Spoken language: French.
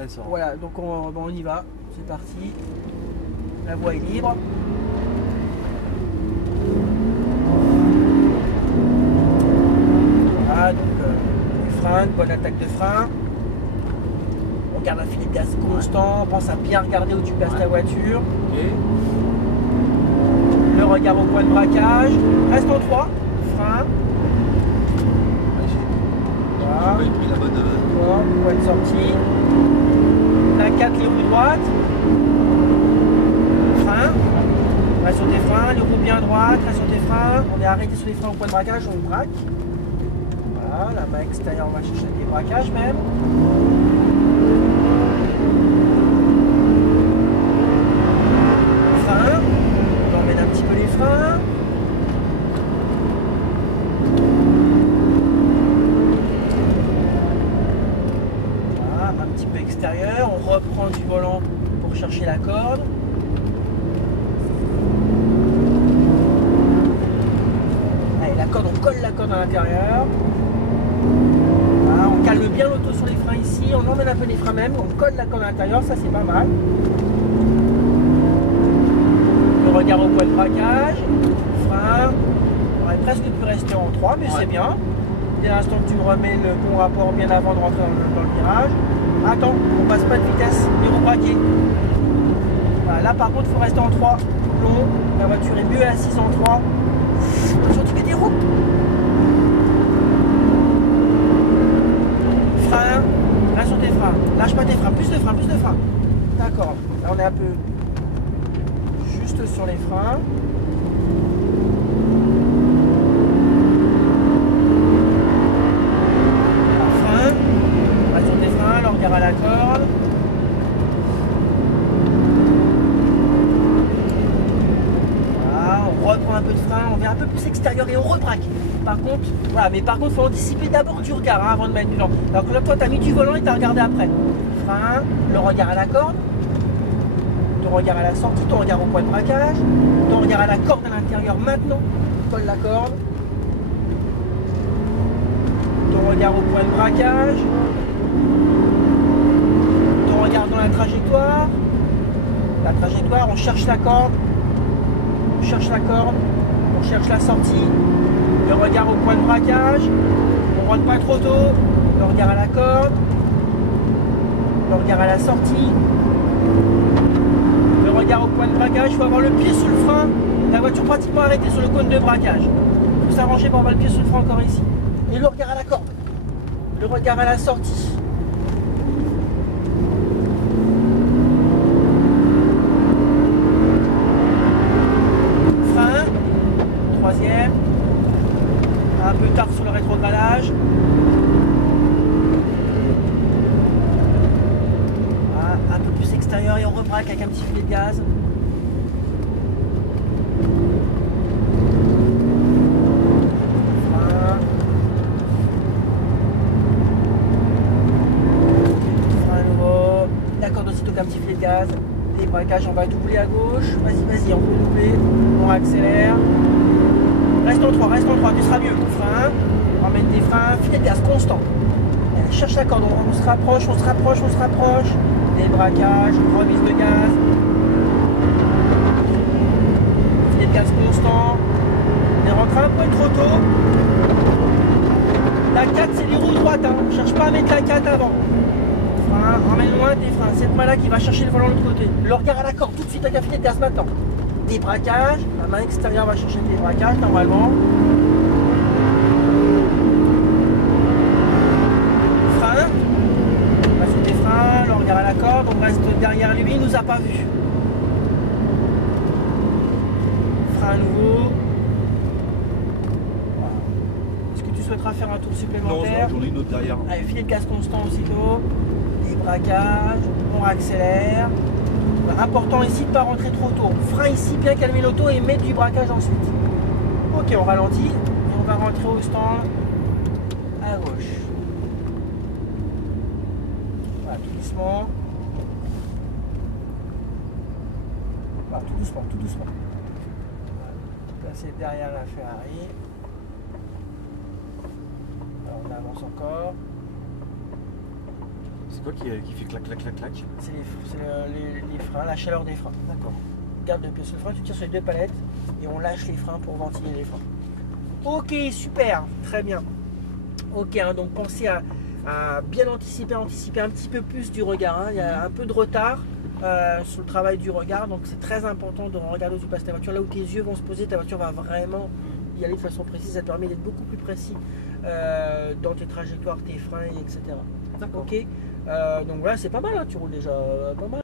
Elle sort. Voilà, donc on y va. C'est parti. La voie est libre. Voilà, donc les freins, une bonne attaque de frein. On garde un filet de gaz constant. Pense à bien regarder où tu places ta voiture. Ok. Le regard au point de braquage. Reste en 3. Frein. Voilà. J'ai pas pris la bonne. Point de sortie. La 4, les roues droites. Frein. Reste sur tes freins, les roues bien droites, reste sur tes freins. On est arrêté sur les freins au point de braquage, on braque. Voilà, la main extérieure, on va chercher des braquages même. Frein. On emmène un petit peu les freins. Un petit peu extérieur, on reprend du volant pour chercher la corde. Allez, la corde, on colle la corde à l'intérieur. Voilà, on calme bien l'auto sur les freins ici, on emmène un peu les freins même, on colle la corde à l'intérieur, ça c'est pas mal. Le regard au point de braquage, frein, on aurait presque pu rester en 3, mais c'est bien. Dès l'instant que tu remets le bon rapport bien avant de rentrer dans le virage. Attends, on passe pas de vitesse, les roues braquées. Voilà, là par contre il faut rester en 3. Long, la voiture est mieux assise en 3. Attention, tu mets des roues. Frein, reste sur tes freins. Lâche pas tes freins, plus de freins, plus de freins. D'accord, là on est un peu juste sur les freins. À la corde. Voilà, on reprend un peu de frein, on vient un peu plus extérieur et on rebraque. Par contre, voilà, mais par contre, il faut anticiper d'abord du regard avant de mettre du volant. Alors que là, toi, tu as mis du volant et tu as regardé après. Frein, le regard à la corde, ton regard à la sortie, ton regard au point de braquage, ton regard à la corde à l'intérieur maintenant, colle la corde, ton regard au point de braquage. Regarde dans la trajectoire, on cherche la corde, on cherche la corde, on cherche la sortie, le regard au point de braquage, on rentre pas trop tôt, le regard à la corde, le regard à la sortie, le regard au point de braquage, il faut avoir le pied sur le frein, la voiture pratiquement arrêtée sur le cône de braquage, il faut s'arranger pour avoir le pied sur le frein encore ici, et le regard à la corde, le regard à la sortie. Troisième, un peu tard sur le rétrogradage. Voilà, un peu plus extérieur et on rebraque avec un petit filet de gaz. Frein. Frein à nouveau. La corde aussitôt qu'un petit filet de gaz. Débraquage, on va doubler à gauche. Vas-y, on peut doubler. On accélère. Reste en 3, tu seras mieux. Frein, emmène tes freins, filet de gaz constant. Allez, cherche la corde, on se rapproche. Débraquage, remise de gaz. Filet de gaz constant. On est rentré un peu trop tôt. La 4, c'est les roues droites. Hein. Cherche pas à mettre la 4 avant. Frein, emmène loin tes freins. C'est moi là qui va chercher le volant de l'autre côté. Le regard à la corde, tout de suite avec un filet de gaz maintenant. Débraquage, la main extérieure va chercher le débraquage normalement. Frein, on va sur tes freins, le regard à la corde, on reste derrière lui, il nous a pas vu. Frein à nouveau. Voilà. Est-ce que tu souhaiteras faire un tour supplémentaire? Non, j'en ai une autre derrière. Allez, filet de gaz constant aussitôt. Débraquage, on accélère. Important ici de ne pas rentrer trop tôt. Frein ici, bien calmer l'auto et mettre du braquage ensuite. Ok, on ralentit et on va rentrer au stand à gauche. Voilà, tout doucement. Voilà, tout doucement, tout doucement. Passer derrière la Ferrari. Alors, on avance encore. C'est quoi qui fait clac, clac, clac, clac? C'est les freins, la chaleur des freins. D'accord. Garde le pied sur le frein, tu tires sur les deux palettes et on lâche les freins pour ventiler les freins. Ok, super, très bien. Ok, hein, donc pensez à bien anticiper un petit peu plus du regard. Hein. Il y a un peu de retard sur le travail du regard, donc c'est très important de regarder où tu passes ta voiture. Là où tes yeux vont se poser, ta voiture va vraiment y aller de façon précise. Ça te permet d'être beaucoup plus précis dans tes trajectoires, tes freins, etc. D'accord. Ok, donc voilà, c'est pas mal, hein, tu roules déjà pas mal.